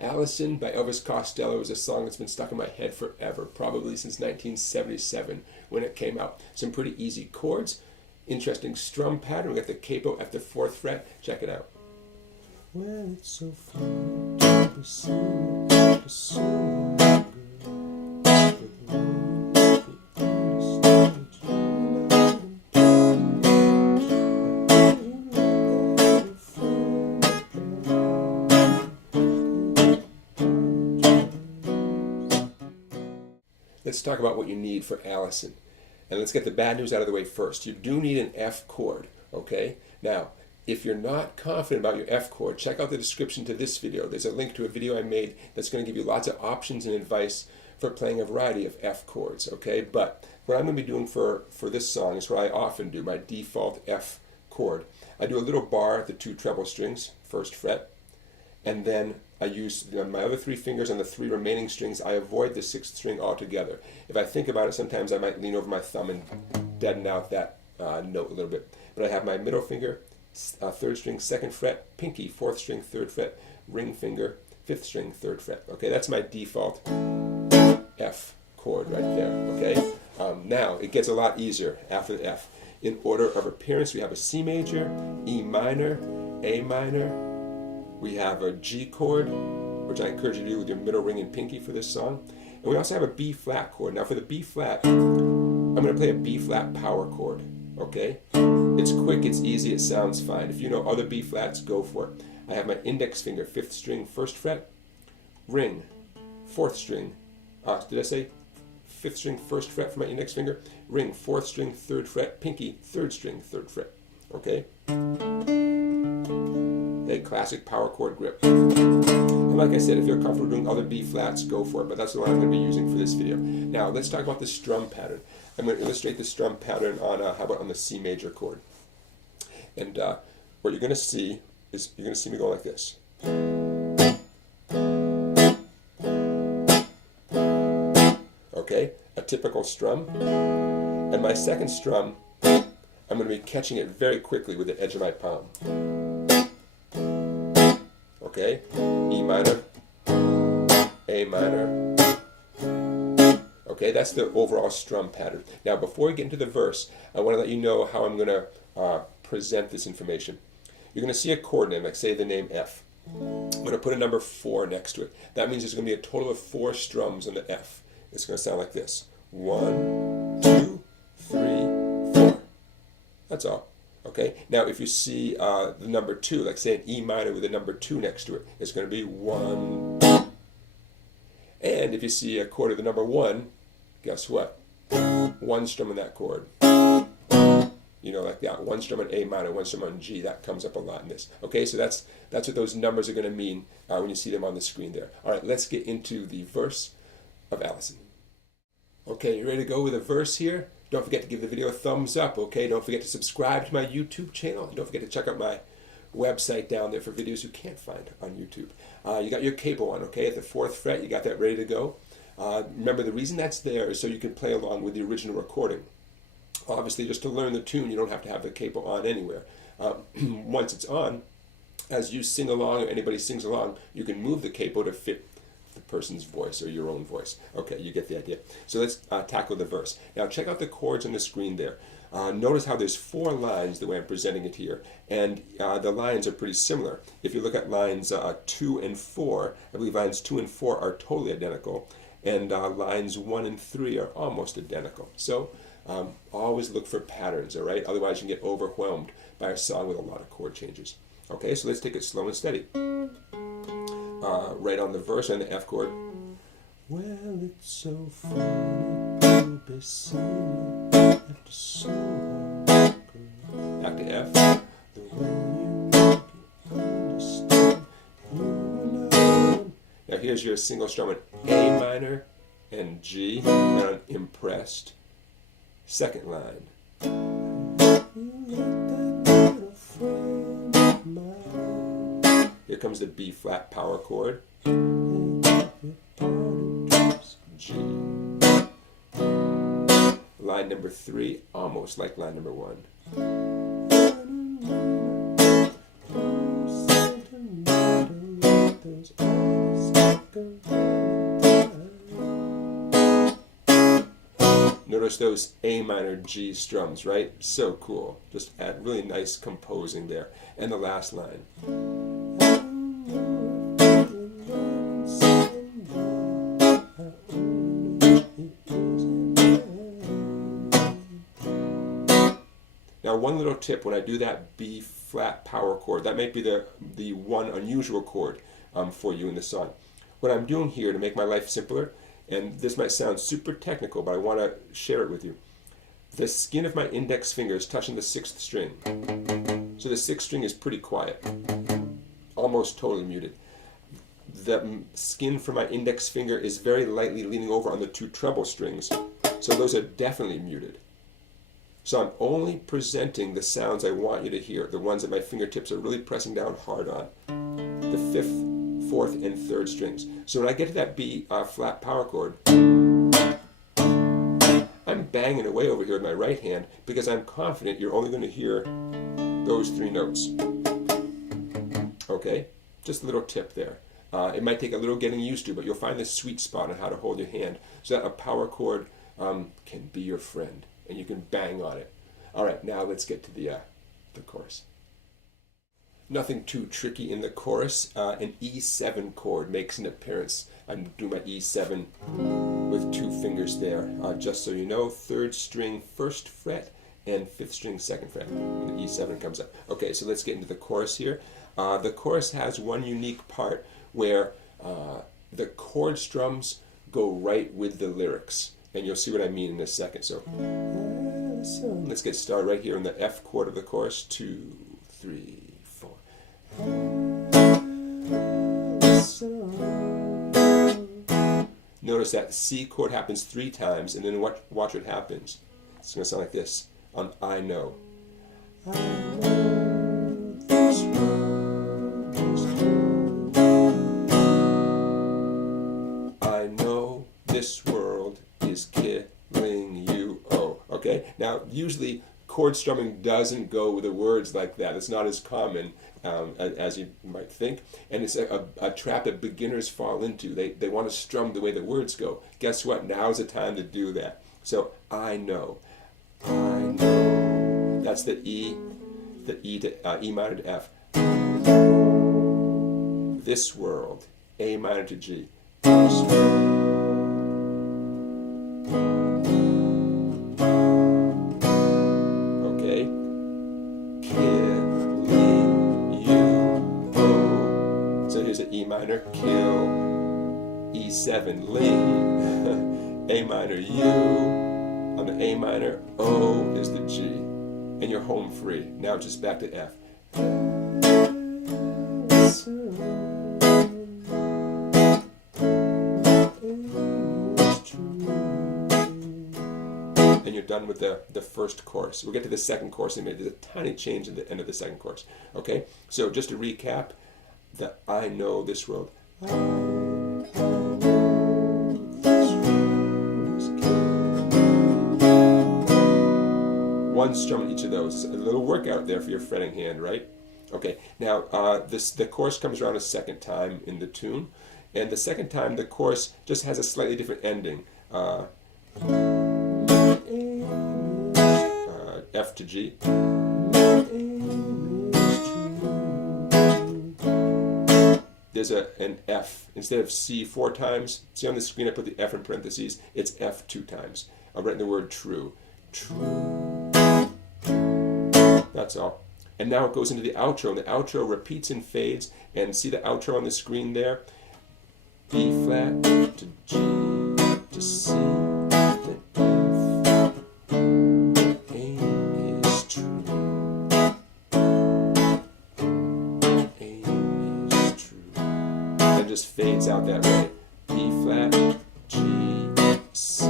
Alison by Elvis Costello is a song that's been stuck in my head forever, probably since 1977 when it came out. Some pretty easy chords, interesting strum pattern. We got the capo at the 4th fret. Check it out. Well, it's so fun to be singing to someone good. Let's talk about what you need for Alison. And let's get the bad news out of the way first. You do need an F chord, okay? Now, if you're not confident about your F chord, check out the description to this video. There's a link to a video I made that's going to give you lots of options and advice for playing a variety of F chords, okay? But what I'm going to be doing for this song is what I often do, my default F chord. I do a little bar at the 2 treble strings, 1st fret, and then I use my other 3 fingers on the 3 remaining strings. I avoid the 6th string altogether. If I think about it, sometimes I might lean over my thumb and deaden out that note a little bit. But I have my middle finger, 3rd string, 2nd fret, pinky, 4th string, 3rd fret, ring finger, 5th string, 3rd fret. Okay, that's my default F chord right there. Okay, now it gets a lot easier after the F. In order of appearance, we have a C major, E minor, A minor. We have a G chord, which I encourage you to do with your middle ring and pinky for this song. And we also have a B flat chord. Now for the B flat, I'm going to play a B flat power chord, okay? It's quick, it's easy, it sounds fine. If you know other B flats, go for it. I have my index finger, 5th string, 1st fret, ring, 4th string, did I say 5th string, 1st fret for my index finger? Ring, 4th string, 3rd fret, pinky, 3rd string, 3rd fret, okay? A classic power chord grip. And like I said, if you're comfortable doing other B flats, go for it, but that's the one I'm going to be using for this video. Now, let's talk about the strum pattern. I'm going to illustrate the strum pattern on, how about on the C major chord. And what you're going to see is, you're going to see me go like this. Okay, a typical strum. And my second strum, I'm going to be catching it very quickly with the edge of my palm. Okay, E minor, A minor. Okay, that's the overall strum pattern. Now, before we get into the verse, I want to let you know how I'm going to present this information. You're going to see a chord name, like say the name F. I'm going to put a number 4 next to it. That means there's going to be a total of 4 strums on the F. It's going to sound like this. 1, 2, 3, 4. That's all. Okay, now if you see the number 2, like say an E minor with a number 2 next to it, it's going to be 1. And if you see a chord of the number 1, guess what? 1 strum on that chord. You know, like that, 1 strum on A minor, 1 strum on G, that comes up a lot in this. Okay, so that's what those numbers are going to mean when you see them on the screen there. All right, let's get into the verse of Alison. Okay, you ready to go with a verse here? Don't forget to give the video a thumbs up, okay? Don't forget to subscribe to my YouTube channel. And don't forget to check out my website down there for videos you can't find on YouTube. You got your capo on, okay? At the 4th fret, you got that ready to go. Remember, the reason that's there is so you can play along with the original recording. Obviously, just to learn the tune, you don't have to have the capo on anywhere. Once it's on, as you sing along or anybody sings along, you can move the capo to fit the person's voice or your own voice. Okay, you get the idea. So let's tackle the verse. Now check out the chords on the screen there. Notice how there's 4 lines the way I'm presenting it here, and the lines are pretty similar. If you look at lines 2 and 4, I believe lines 2 and 4 are totally identical, and lines 1 and 3 are almost identical. So always look for patterns, all right? Otherwise you can get overwhelmed by a song with a lot of chord changes. Okay, so let's take it slow and steady. Right on the verse and the F chord. Well, it's so funny to be singing after so long. Back to F. The way you make it understand you alone. Now here's your single strum on A minor and G, and on impressed. Second line. Here comes the B flat power chord. G. Line number 3, almost like line number 1. Notice those A minor G strums, right? So cool. Just add really nice composing there. And the last line. Now, one little tip when I do that B flat power chord, that might be the one unusual chord for you in the song. What I'm doing here to make my life simpler, and this might sound super technical, but I want to share it with you. The skin of my index finger is touching the 6th string. So the 6th string is pretty quiet, almost totally muted. The skin from my index finger is very lightly leaning over on the 2 treble strings, so those are definitely muted. So I'm only presenting the sounds I want you to hear, the ones that my fingertips are really pressing down hard on. The 5th, 4th, and 3rd strings. So when I get to that B flat power chord, I'm banging away over here with my right hand because I'm confident you're only going to hear those 3 notes. Okay? Just a little tip there. It might take a little getting used to, but you'll find the sweet spot on how to hold your hand so that a power chord can be your friend. And you can bang on it. All right, now let's get to the chorus. Nothing too tricky in the chorus. An E7 chord makes an appearance. I'm doing my E7 with 2 fingers there. Just so you know, 3rd string 1st fret and 5th string 2nd fret when the E7 comes up. Okay, so let's get into the chorus here. The chorus has one unique part where the chord strums go right with the lyrics. And you'll see what I mean in a second. So let's get started right here in the F chord of the chorus. 2, 3, 4. Notice that C chord happens 3 times, and then watch what happens. It's going to sound like this on I Know. I know this world is cold. I know this world is killing you. Oh, okay. Now, usually chord strumming doesn't go with the words like that. It's not as common as you might think, and it's a trap that beginners fall into. They want to strum the way the words go. Guess what? Now's the time to do that. So I know. That's the E to E minor to F. This world, A minor to G. E minor, kill, E7, ling, A minor, U, on the A minor, O is the G, and you're home free. Now just back to F. And you're done with the first chorus. We'll get to the second chorus in a minute. There's a tiny change at the end of the second chorus. Okay, so just to recap, that I know this world. One strum in each of those. A little workout there for your fretting hand, right? Okay, now the chorus comes around a second time in the tune, and the second time the chorus just has a slightly different ending. F to G. There's an F. Instead of C 4 times, see on the screen I put the F in parentheses, it's F 2 times. I'll write in the word true. True. That's all. And now it goes into the outro, and the outro repeats and fades, and see the outro on the screen there? B flat to G to C to F. A is true. Just fades out that way. B flat, G, C,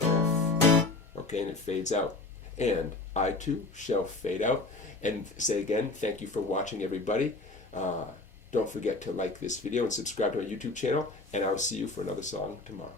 F. Okay, and it fades out. And I too shall fade out. And say again, thank you for watching, everybody. Don't forget to like this video and subscribe to our YouTube channel. And I'll see you for another song tomorrow.